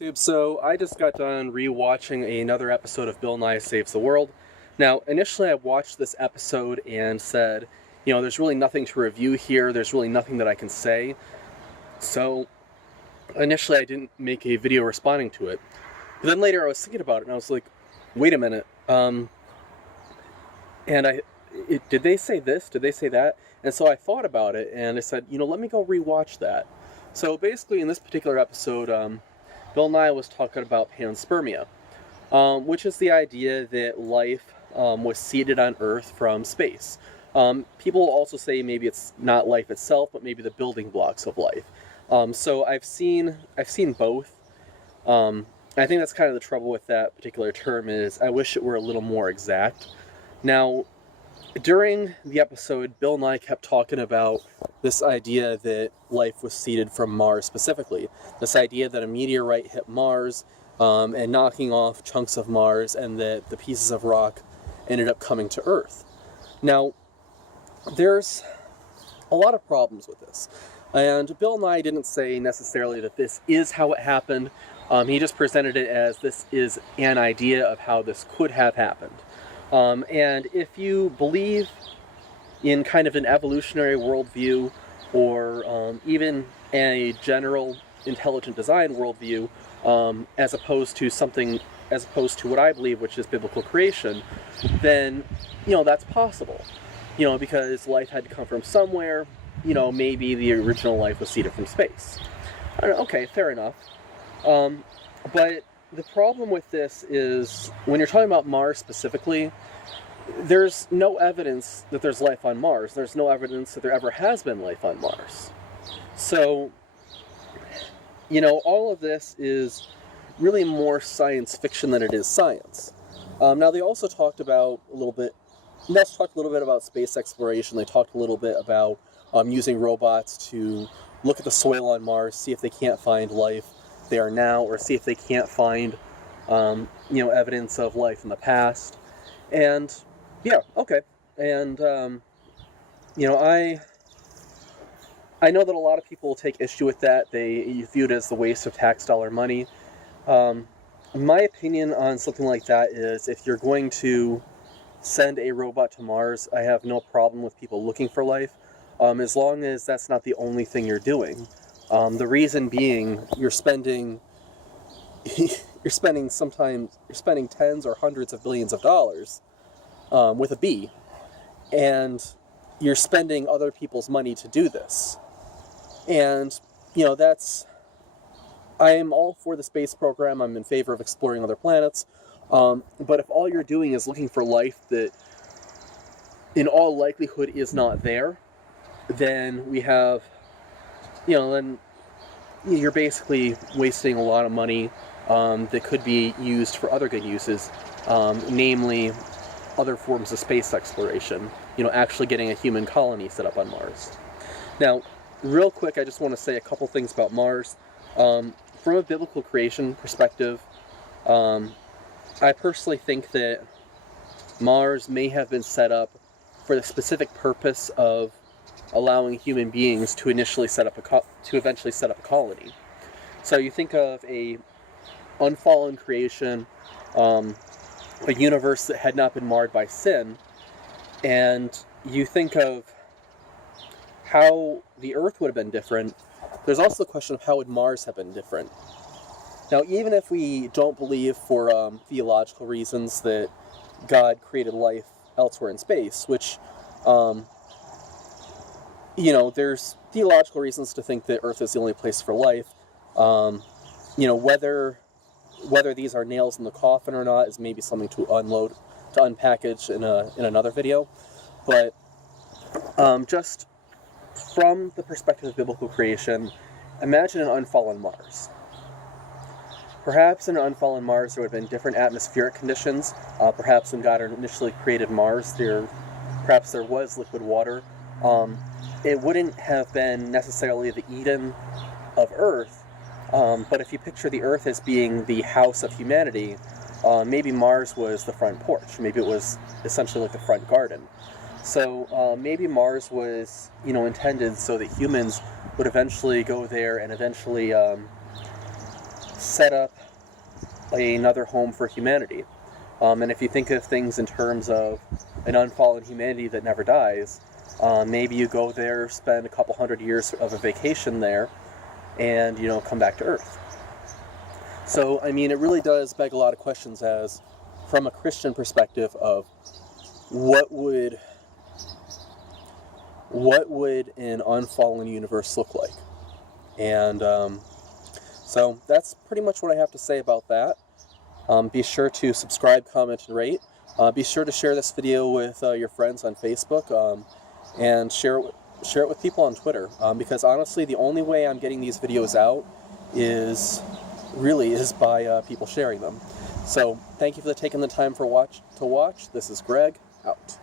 YouTube, so I just got done rewatching another episode of Bill Nye Saves the World. Now, initially I watched this episode and said, there's really nothing to review here, there's really nothing that I can say. So, initially I didn't make a video responding to it. But then later I was thinking about it and I was like, wait a minute, did they say this? Did they say that? And so I thought about it and I said, let me go rewatch that. So basically in this particular episode, Bill Nye was talking about panspermia, which is the idea that life was seeded on Earth from space. People also say maybe it's not life itself, but maybe the building blocks of life. So I've seen both. I think that's kind of the trouble with that particular term is I wish it were a little more exact. Now, during the episode, Bill Nye kept talking about this idea that life was seeded from Mars specifically. This idea that a meteorite hit Mars and knocking off chunks of Mars, and that the pieces of rock ended up coming to Earth. Now, there's a lot of problems with this. And Bill Nye didn't say necessarily that this is how it happened. He just presented it as this is an idea of how this could have happened. And if you believe in kind of an evolutionary worldview or even a general intelligent design worldview, as opposed to what I believe, which is biblical creation, then, that's possible. Because life had to come from somewhere, maybe the original life was seeded from space. Okay, fair enough. But the problem with this is, when you're talking about Mars specifically, there's no evidence that there's life on Mars. There's no evidence that there ever has been life on Mars. So, all of this is really more science fiction than it is science. Now, they also talked about let's talk a little bit about space exploration. They talked a little bit about using robots to look at the soil on Mars, see if they can't find life there now, or see if they can't find, evidence of life in the past. And, yeah, okay. And, I know that a lot of people will take issue with that. They view it as the waste of tax dollar money. My opinion on something like that is, if you're going to send a robot to Mars, I have no problem with people looking for life, as long as that's not the only thing you're doing. The reason being, you're spending tens or hundreds of billions of dollars with a B, and you're spending other people's money to do this. And, I am all for the space program. I'm in favor of exploring other planets. But if all you're doing is looking for life that, in all likelihood, is not there, then we have, then you're basically wasting a lot of money that could be used for other good uses, namely other forms of space exploration, actually getting a human colony set up on Mars. Now, real quick, I just want to say a couple things about Mars. From a biblical creation perspective, I personally think that Mars may have been set up for the specific purpose of allowing human beings to eventually set up a colony. So you think of a unfallen creation, a universe that had not been marred by sin, and you think of how the Earth would have been different. There's also the question of how would Mars have been different. Now, even if we don't believe for theological reasons that God created life elsewhere in space, which, there's theological reasons to think that Earth is the only place for life. Whether these are nails in the coffin or not is maybe something to unpackage in another video. But just from the perspective of biblical creation, imagine an unfallen Mars. Perhaps in an unfallen Mars there would have been different atmospheric conditions. Perhaps when God initially created Mars, perhaps there was liquid water. It wouldn't have been necessarily the Eden of Earth, but if you picture the Earth as being the house of humanity, maybe Mars was the front porch. Maybe it was essentially like the front garden. So maybe Mars was, intended so that humans would eventually go there and eventually set up another home for humanity. And if you think of things in terms of an unfallen humanity that never dies, maybe you go there, spend a couple hundred years of a vacation there, and, you know, come back to Earth. So, I mean, it really does beg a lot of questions as, from a Christian perspective, of what would an unfallen universe look like? And so that's pretty much what I have to say about that. Be sure to subscribe, comment, and rate. Be sure to share this video with your friends on Facebook, and share it with people on Twitter. Because honestly, the only way I'm getting these videos out is by people sharing them. So thank you for taking the time to watch. This is Greg, out.